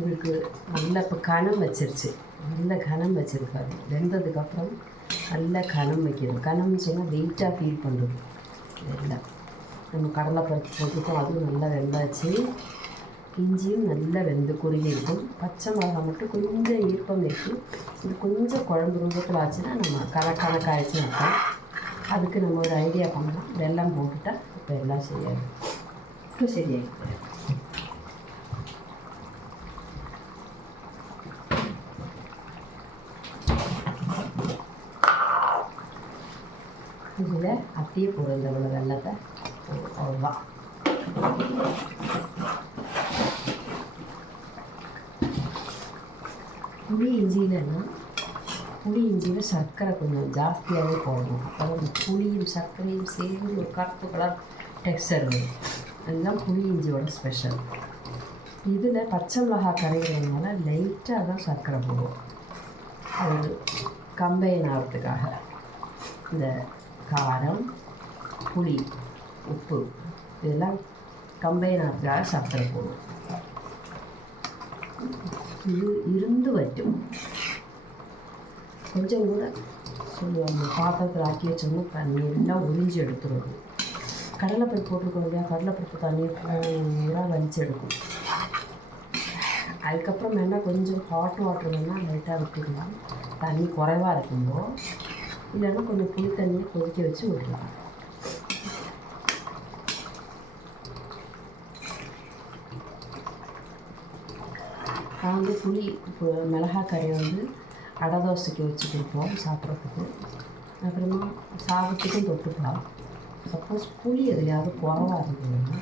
இதுக்கு நல்ல இப்போ கனம் வச்சிருச்சு, நல்ல கனம் வச்சுருக்காரு. வெந்ததுக்கப்புறம் நல்ல கனம் வைக்கணும். கனம்னு சொன்னால் வெயிட்டாக ஃபீல் பண்ணுறது. எல்லாம் நம்ம கடலைப்பருப்பு போட்டுட்டோம், அதுவும் நல்லா வெந்தாச்சு. இஞ்சியும் நல்லா வெந்து குறுகி இருக்கும். பச்சை மிளகாய் மட்டும் கொஞ்சம் ஈர்ப்பம் இருக்கும். இது கொஞ்சம் குழம்பு ரூபத்தில் ஆச்சுன்னா நம்ம கணக்காயிடுச்சுன்னு அர்த்தம். அதுக்கு நம்ம ஒரு ஐடியா பண்ணலாம், வெல்லம் போட்டுட்டா இப்போ எல்லாம் சரியாயிடும். இப்போ சரியாயிடுது. இதில் அப்படியே போடும் இந்த இவ்வளோ வெள்ளத்தை, அவ்வளோதான். புளி இஞ்சியில் சர்க்கரை கொஞ்சம் ஜாஸ்தியாகவே போடணும். அப்போ அந்த புளியும் சர்க்கரையும் சேர்ந்து ஒரு கருப்பு கலர் டெக்ஸ்டர் வரும். அதுதான் புளி இஞ்சியோட ஸ்பெஷல். இதில் பச்சை மிளகாய் கரைகிறதுனால லைட்டாக தான் சர்க்கரை போடுவோம். அது கம்பைன் ஆகிறதுக்காக. இந்த காரம், புளி, உப்பு இதெல்லாம் கம்பைன் ஆகிறதுக்காக சர்க்கரை போடுவோம். இது இருந்து வட்டும் கொஞ்சம் கூட சொல்லுவாங்க, பாத்திரத்தில் ஆக்கி வச்சோம்னா தண்ணி எல்லாம் உறிஞ்சி எடுத்துருவோம். கடலைப்பருப்பு போட்டிருக்கோம் இல்லையா, கடலைப்பருப்பு தண்ணி பூரா வலிச்சு எடுக்கும். அதுக்கப்புறம் வேணால் கொஞ்சம் ஹாட் வாட்டர் வேணால் லைட்டாக விட்டுக்கலாம், தண்ணி குறைவாக இருக்கும்போது. இல்லைன்னா கொஞ்சம் புளி தண்ணியை கொதிக்க வச்சு விடலாம். நான் வந்து புளி மிளகாய் கறி வந்து அடை தோசைக்கு வச்சு கொடுப்போம் சாப்பிட்றதுக்கு. அப்புறமா சாதத்துக்கும் தொட்டுக்கலாம். சப்போஸ் புளி எதுலையாவது குறவாக இருந்ததுன்னா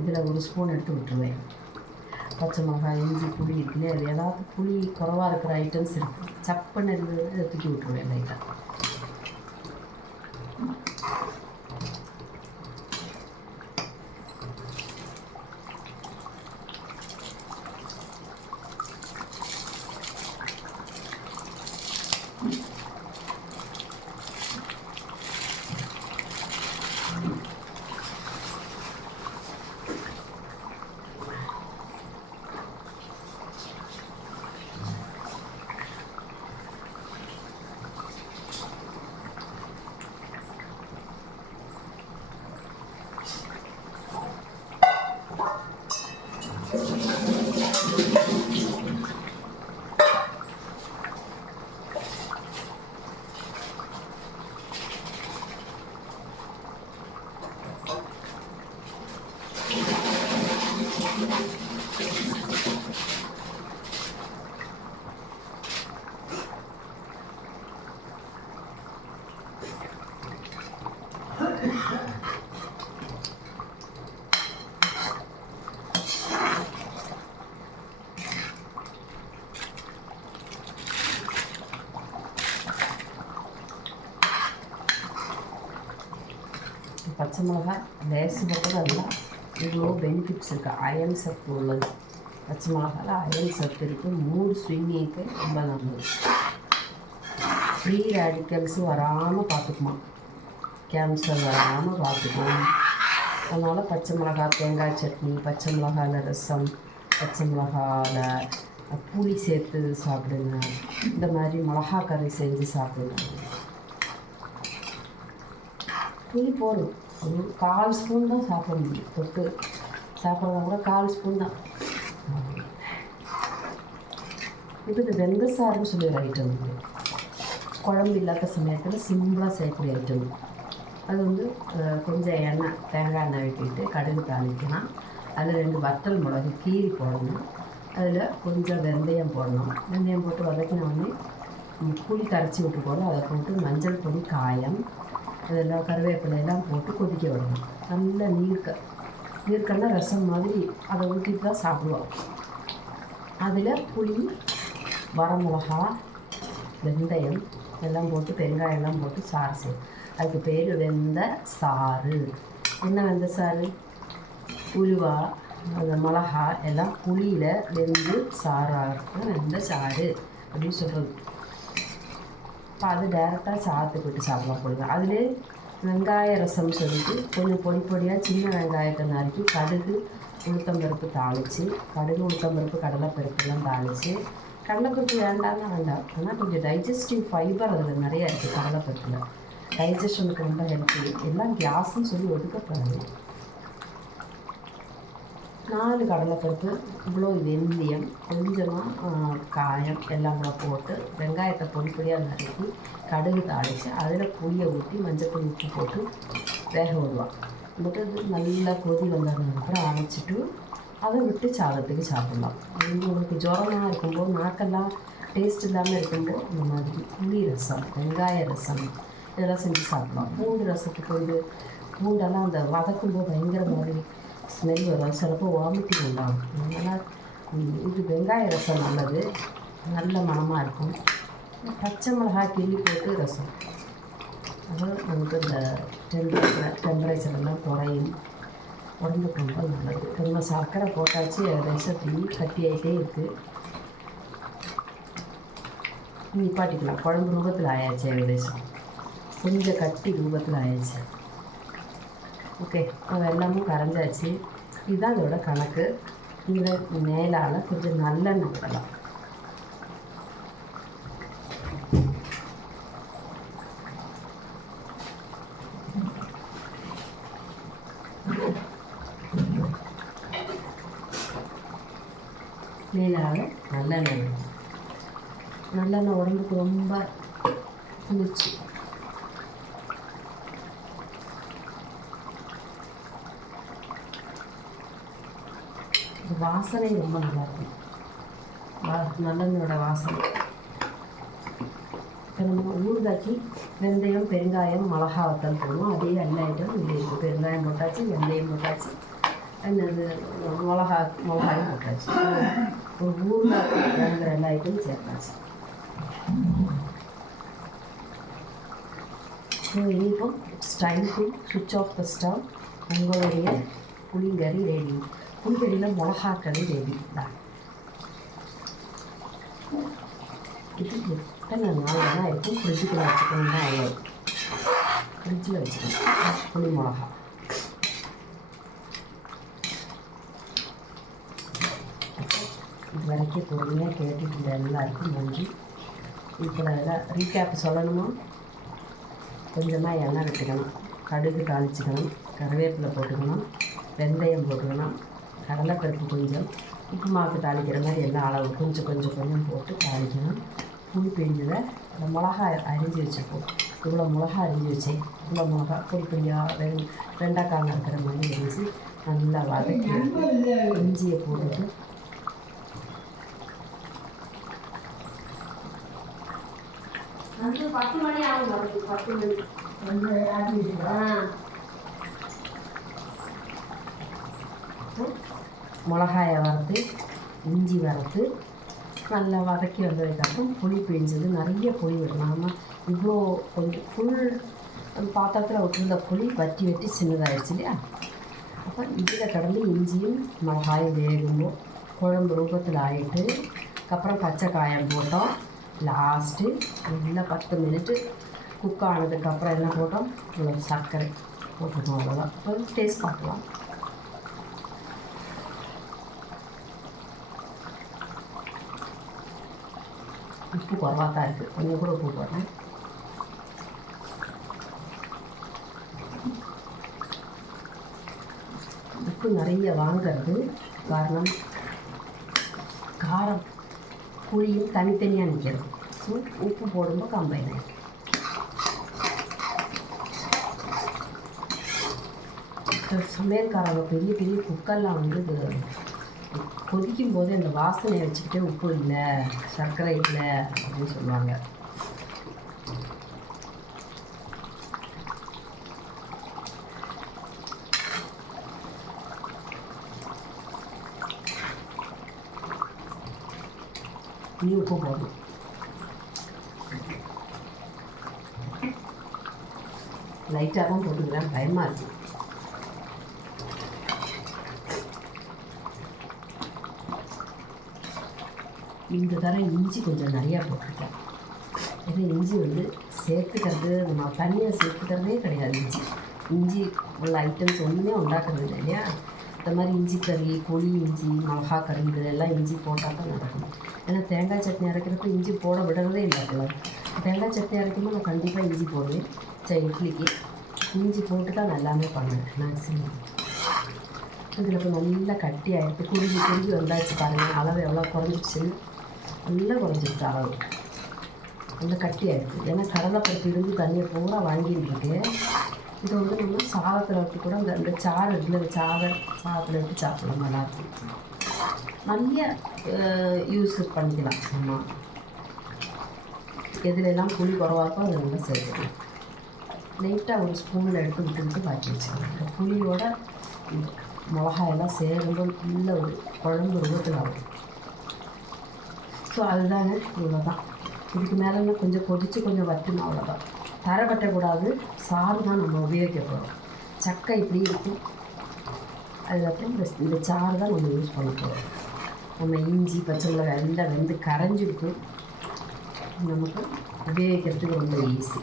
இதில் ஒரு ஸ்பூன் எடுத்து விட்டுருவேன். பச்சை மிளகாய், இஞ்சி, புளி இருக்குல்லையே, அது ஏதாவது புளி குறவாக இருக்கிற ஐட்டம்ஸ் இருக்குது, சப்புன்னு இருந்தது அதை தூக்கி விட்டுருவேன் லைட்டாக. பச்சை மிளகாய் லேசுப்பட்டதல்ல, இவ்வளோ பெனிஃபிட்ஸ் இருக்குது. அயன் சத்து உள்ளது. பச்சை மிளகாயில் அயன் சத்து இருக்குது. மூட் ஸ்விங்கிங்க்கு ரொம்ப நல்லது. ஃப்ரீ ரேடிக்கல்ஸு வராமல் பார்த்துக்குமா, கேன்சர் வராமல் பார்த்துக்குவோம். அதனால் பச்சை மிளகாய் தேங்காய் சட்னி, பச்சை மிளகாயில் ரசம், பச்சை மிளகாயில் புளி சேர்த்து சாப்பிடுங்க. இந்த மாதிரி மிளகா கறி செஞ்சு சாப்பிடுங்க. புளி போடும், ஒரு 1/4 ஸ்பூன் தான் சாப்பிட முடியும். தொட்டு சாப்பிட்றத கூட 1/4 ஸ்பூன் தான். இப்போ இது வெந்தசாருன்னு சொல்லி ஒரு ஐட்டம் இருக்குது. குழம்பு இல்லாத சமயத்தில் சிம்பிளாக செய்யக்கூடிய ஐட்டம். அது வந்து கொஞ்சம் எண்ணெய், தேங்காய் எண்ணெய் ஊற்றிட்டு கடுகு தாளிக்கலாம். அதில் 2 வத்தல் மிளகு கீரி போடணும். அதில் கொஞ்சம் வெந்தயம் போடணும். வெந்தயம் போட்டு வதக்கினோடனே புளி கரைச்சி விட்டு போடணும். அதை போட்டு மஞ்சள் பொடி, காயம், அதெல்லாம் கருவேப்பிலையெல்லாம் போட்டு கொதிக்க விடணும். நல்ல நீர்க்கன்னா ரசம் மாதிரி அதை ஊற்றிட்டு தான் சாப்பிடுவோம். அதில் புளி, வரமிளகா, வெந்தயம் எல்லாம் போட்டு பெருங்காயெல்லாம் போட்டு சாறு செய்யும். அதுக்கு பேர் வெந்த சாறு. என்ன வெந்த சாறு? உலுவா, அந்த மிளகா எல்லாம் புளியில் வெந்து சாறாக வெந்த சாறு அப்படின்னு சொல்கிறது. இப்போ அது டேரெக்டாக சாதத்துக்கு விட்டு சாப்பிடலாம் போடுங்க. அதிலே வெங்காய ரசம் சொல்லிட்டு கொஞ்சம் பொடி பொடியாக சின்ன வெங்காயத்தை நறுக்கி கடுகு, உளுத்தம்பருப்பு தாளித்து, கடுகு, உளுத்தம்பருப்பு, கடலைப்பருப்புலாம் தாளித்து, கடலைப்பருப்பு வேண்டாம்னா வேண்டாம். ஆனால் கொஞ்சம் டைஜஸ்டிவ் ஃபைபர் அதில் நிறையா இருக்குது. கடலைப்பருப்பில் டைஜஷனுக்கு ரொம்ப ஹெல்த்தி. எல்லாம் கேஸ்ன்னு சொல்லி ஒதுக்கப்படாது. 4 கடலைப்பருப்பு, இவ்வளோ வெந்தயம், கொஞ்சமாக காயம் எல்லாம் கூட போட்டு வெங்காயத்தை பொடி பொடியாக நறுக்கி கடுகு தாளித்து அதில் புளியை ஊற்றி மஞ்சள் உப்பு போட்டு வேக விடுவான். வந்துட்டு இது நல்லா கொதி வந்ததுக்கப்புறம் அரைச்சிட்டு அதை விட்டு சாதத்துக்கு சாப்பிட்லாம். அது வந்து உங்களுக்கு ஜுரமாக இருக்கும்போது, நாக்கெல்லாம் டேஸ்ட் இல்லாமல் இருக்கும்போது இந்த மாதிரி புளி ரசம், வெங்காய ரசம் இதெல்லாம் செஞ்சு சாப்பிட்லாம். பூண்டு ரசத்துக்கு வந்து பூண்டெல்லாம் அந்த வதக்கும்போது பயங்கர மாதிரி ஸ்மெல் வரும். சிலப்போ வாமிட்டிங் உண்டாகும். அதனால் இது வெங்காய ரசம் நல்லது, நல்ல மணமாக இருக்கும். பச்சை மிளகாய் கிள்ளி போட்டு ரசம், அது நமக்கு இந்த டெம்பரேச்சரெல்லாம் குறையும், உடம்புக்கு ரொம்ப நல்லது. ரொம்ப சர்க்கரை போட்டாச்சு, ஏகദേശம் டீ கட்டி ஆகிட்டே இருக்குது. நிப்பாட்டிக்கலாம். குழம்பு ரூபத்தில் ஆயாச்சு, ஏகദേശம் கொஞ்சம் கட்டி ரூபத்தில் ஆயாச்சு. ஓகே, அது எல்லாமும் கரைஞ்சாச்சு. இதுதான் அதோட கணக்கு. இதில் மேலால் கொஞ்சம் நல்லெண்ணெய் விடலாம். மேலால் நல்லெண்ணெய். நல்லெண்ணெய் உடம்புக்கு ரொம்ப குளிர்ச்சி. வாசனை ரொம்ப நல்லாயிருக்கும். நல்லெண்ணெயோட வாசனை. இப்போ நம்ம ஊறுகாய்க்கு வெந்தயம், பெருங்காயம், மிளகா வத்தல் போடுவோம். அதே எல்லா ஐட்டம் இங்கே இருக்குது. பெருங்காயம் போட்டாச்சு, வெந்தயம் போட்டாச்சு, என்னது மிளகாயும் போட்டாச்சு. ஒரு ஊறுகாய்க்கு வேணுங்கிற எல்லா ஐட்டமும் சேர்த்தாச்சு. ஸோ இனிப்போ இட்ஸ் டைம் டு சுவிட்ச் ஆஃப் த ஸ்டவ். உங்களுடைய புளிங்கறி ரெடி. புளிக்கறியில் மிளகாக்கறி ரெடி தான். இது எத்தனை நாள் வேணால் இருக்கும். ஃப்ரிட்ஜுக்குள்ளே வச்சுக்கணும் தான் அவ்வளோ. ஃப்ரிட்ஜில் வச்சுக்கணும் புளி மிளகா. இது வரைக்கும் பொறுமையாக கேட்டுட்டு இருந்த எல்லாருக்கும் நன்றி. இப்போ எல்லாம் ரீகேப் சொல்லணுமா? கொஞ்சமாக எண்ணெய் விட்டுக்கணும், கடுகு தாளிச்சிக்கணும், கருவேப்பிலை போட்டுக்கணும், வெந்தயம் போட்டுக்கணும், கடலைப்பருப்பு கொஞ்சம், உப்பு மாவுக்கு தாளிக்கிற மாதிரி எல்லா அளவு கொஞ்சம் கொஞ்சம் கொஞ்சம் போட்டு தாளிக்கணும். புளி பிழிஞ்சதை அந்த மிளகா அரிஞ்சு வச்சுப்போம். இவ்வளோ மிளகா அரிஞ்சு வச்சேன். இவ்வளோ மிளகா பொடி பொடியாக வெண்டைக்காய் இருக்கிற மாதிரி அரிஞ்சு நல்லா வதக்கி இஞ்சியை போட்டுட்டு அது 10 மணி ஆகும். 10 மணி மிளகாயை வறுத்து இஞ்சி வறுத்து நல்லா வதக்கி வந்ததுக்கப்புறம் புளி பிழிஞ்சது. நிறைய புளி விடணும். நம்ம இவ்வளோ கொஞ்சம் ஃபுல் பாத்திரத்தில் விட்டுருந்த புளி வற்றி வற்றி சின்னதாகிடுச்சு இல்லையா. அப்போ இதில் கடந்து இஞ்சியும் மிளகாயும் வேகும்போது குழம்பு ரூபத்தில் ஆகிட்டு அதுக்கப்புறம் பச்சை காயம் போட்டோம். லாஸ்ட்டு நல்லா 10 மினிட்டு குக் ஆனதுக்கப்புறம் என்ன போட்டோம், இவ்வளோ சர்க்கரை போட்டுருக்கோம். அவ்வளோதான். இப்போ டேஸ்ட் பார்க்கலாம். உப்பு குறவாக தான் இருக்குது, கொஞ்சம் கூட உப்பு போடுறேன். உப்பு நிறைய வாங்கிறது காரணம் காரம் புளியும் தனித்தனியாக நிற்கிறது. ஸோ உப்பு போடும்போது கம்பைன் ஆகிடும். சமையல்காரங்க பெரிய பெரிய குக்கர்லாம் வந்து கொதிக்கும் போது அந்த வாசனையை வச்சுக்கிட்டே உப்பு இல்லை சர்க்கரை இல்லை அப்படின்னு சொல்லுவாங்க. நீ உப்பு போடணும். லைட்டாக தான் போட்டுக்கிறேன், பயமாக இருக்குது. இந்த தர இஞ்சி கொஞ்சம் நிறையா போட்டிருக்கேன். ஏன்னா இஞ்சி வந்து சேர்த்துக்கிறது நம்ம தனியாக சேர்த்துக்கிறதே கிடையாது. இஞ்சி உள்ள ஐட்டம்ஸ் ஒன்றுமே உண்டாக்குறது இல்லை இல்லையா. இந்த மாதிரி இஞ்சி கறி, புளி இஞ்சி, மிளகா கறி இதெல்லாம் இஞ்சி போட்டால் தான் நடக்கும். ஏன்னா தேங்காய் சட்னி அரைக்கிறப்ப இஞ்சி போட விடுறதே இல்லை. தேங்காய் சட்னி அரைக்கும்போது நான் கண்டிப்பாக இஞ்சி போடுவேன். இட்லிக்கு இஞ்சி போட்டு தான் நான் எல்லாமே பண்ணுவேன் மேக்ஸிமம். இதில் இப்போ நல்லா கட்டி ஆகிடுது, குறுகி வந்தாச்சு பாருங்கள். அளவு எவ்வளோ குறைஞ்சிடுச்சுன்னு நல்லா குறைஞ்சிடுச்சு அளவு, நல்லா கட்டி ஆகிடுது. ஏன்னா கடலைப்பருப்பு இருந்து தண்ணியை பூரா வாங்கிட்டு இருக்கு. இதை வந்து நம்ம சாதத்தில் வச்சு கூட இந்த சாறு இருக்குல்ல, இந்த சாதத்தில் வச்சு சாப்பிடலாம், நல்லாயிருக்கும். நிறைய யூஸ் பண்ணிக்கலாம். நம்ம எதுலெல்லாம் புளி குறவா இருக்கோ அதை நல்லா சேர்த்துக்கலாம். லைட்டாக ஒரு ஸ்பூனில் எடுத்து விட்டு வாட்டி வச்சுக்கலாம். இந்த புளியோட மிளகாயெல்லாம் சேரும்போது நல்ல ஒரு குழம்பு ரூபத்தில் ஆகும். ஸோ அதுதாங்க, இவ்வளோ தான். இதுக்கு மேலே கொஞ்சம் கொதித்து கொஞ்சம் வற்றணும், அவ்வளோதான். தரை கட்டக்கூடாது. சாறு தான் நம்ம உபயோகிக்க போகிறோம். சக்கை இப்படி இருக்கும். அதுக்கப்புறம் இந்த சாறு தான் நம்ம யூஸ் பண்ண போகிறோம். நம்ம இஞ்சி பச்சை மிளகாய் எல்லாம் வெந்து கரைஞ்சிருக்கும், நமக்கு உபயோகிக்கிறதுக்கு ரொம்ப ஈஸி.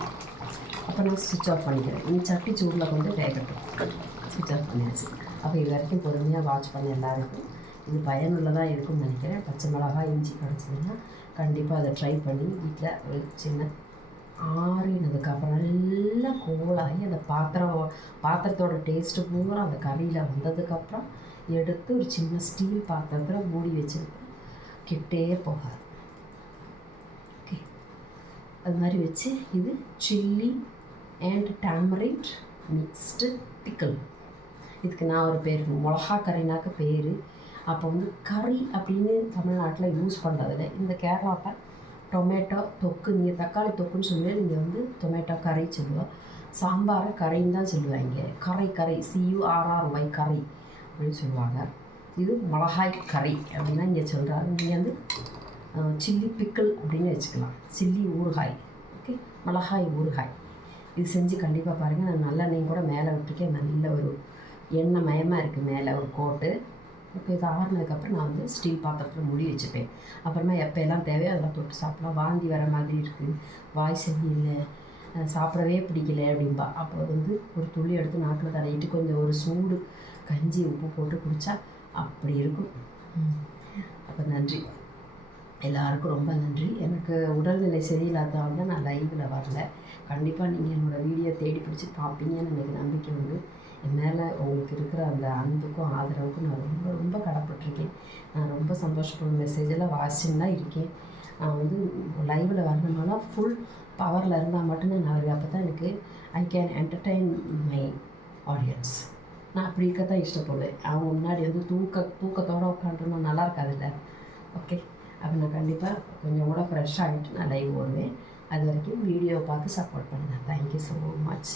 அப்போ நான் சுவிட்ச் ஆஃப் பண்ணிக்கிறேன். இந்த சட்டி சூடில் கொஞ்சம் வேகட்டும். சுவிட்ச் ஆஃப் பண்ணியாச்சு. அப்போ இது வரைக்கும் பொறுமையாக வாட்ச் பண்ண எல்லாருக்கும் இது பயனுள்ளதாக இருக்கும்னு நினைக்கிறேன். பச்சை மிளகாய் இஞ்சி கிடச்சிதுன்னா கண்டிப்பாக அதை ட்ரை பண்ணி வீட்டில் ஒரு சின்ன ஆறினதுக்கப்புறம் நல்லா கோலாகி அந்த பாத்திரத்தோட டேஸ்ட்டு பூரா அந்த கறியில் வந்ததுக்கப்புறம் எடுத்து ஒரு சின்ன ஸ்டீல் பாத்திரத்தில் மூடி வச்சுருப்பேன். கிட்டே போகாது. ஓகே, அது மாதிரி வச்சு இது chilli and tamarind mixed pickle. இதுக்கு நான் ஒரு பேர், மிளகா கறினாக்க பேர். அப்போ வந்து கறி அப்படின்னு தமிழ்நாட்டில் யூஸ் பண்ணுறதில்ல. இந்த கேரளாவில் டொமேட்டோ தொக்கு, நீங்கள் தக்காளி தொக்குன்னு சொல்லுவேன், நீங்கள் வந்து டொமேட்டோ கறி சொல்லுவோம். சாம்பாரை கறின்னு தான் சொல்லுவாங்க. கறி CURRY கறி அப்படின்னு சொல்லுவாங்க. இது மிளகாய் கறி அப்படின்னா இங்கே சொல்கிறாங்க. நீங்கள் வந்து சில்லி பிக்கிள் அப்படின்னு வச்சுக்கலாம். சில்லி ஊறுகாய். ஓகே, மிளகாய் ஊறுகாய். இது செஞ்சு கண்டிப்பாக பாருங்கள். நான் நல்லெண்ணெயும் கூட மேலே விட்டுருக்கேன். நல்ல ஒரு எண்ணெய் மயமாக இருக்குது மேலே ஒரு கோட்டு. இப்போ இது ஆறுனதுக்கப்புறம் நான் வந்து ஸ்டீல் பாத்திரத்தில் மூடி வச்சுப்பேன். அப்புறமா எப்போ எல்லாம் தேவையோ அதெல்லாம் தொட்டு சாப்பிடலாம். வாந்தி வர மாதிரி இருக்குது, வாய் சரியில்லை, சாப்பிடவே பிடிக்கல அப்படின்பா. அப்போ வந்து ஒரு துளி எடுத்து நாக்கில் தடவிட்டு கொஞ்சம் ஒரு சூடு கஞ்சி உப்பு போட்டு குடித்தா அப்படி இருக்கும். அப்போ நன்றி எல்லாருக்கும், ரொம்ப நன்றி. எனக்கு உடல்நிலை சரியில்லாததால் தான் நான் லைவில் வரல. கண்டிப்பாக நீங்கள் என்னோடய வீடியோ தேடி பிடிச்சி பார்ப்பீங்கன்னு எனக்கு நம்பிக்கை உண்டு. என் மேலே உங்களுக்கு இருக்கிற அந்த அன்புக்கும் ஆதரவுக்கும் நான் ரொம்ப ரொம்ப கடப்பட்டிருக்கேன். நான் ரொம்ப சந்தோஷப்படுற மெசேஜெல்லாம் வாசிச்சுன்னு தான் இருக்கேன். நான் வந்து லைவில் வரணும்னா ஃபுல் பவரில் இருந்தால் மட்டும்தான் நான் வருவேன். அப்போ தான் எனக்கு I can entertain my audience. நான் அப்படி இருக்க தான் இஷ்டப்படுவேன். அவங்க முன்னாடி வந்து தூக்கத்தோடு உட்காந்துருந்தா நல்லா இருக்காதுல்ல. ஓகே, அப்போ நான் கண்டிப்பாக கொஞ்சம் கூட ஃப்ரெஷ் ஆகிட்டு நான் லைவ் வருவேன். அது வரைக்கும் வீடியோவை பார்த்து சப்போர்ட் பண்ணுங்கள். Thank you so much.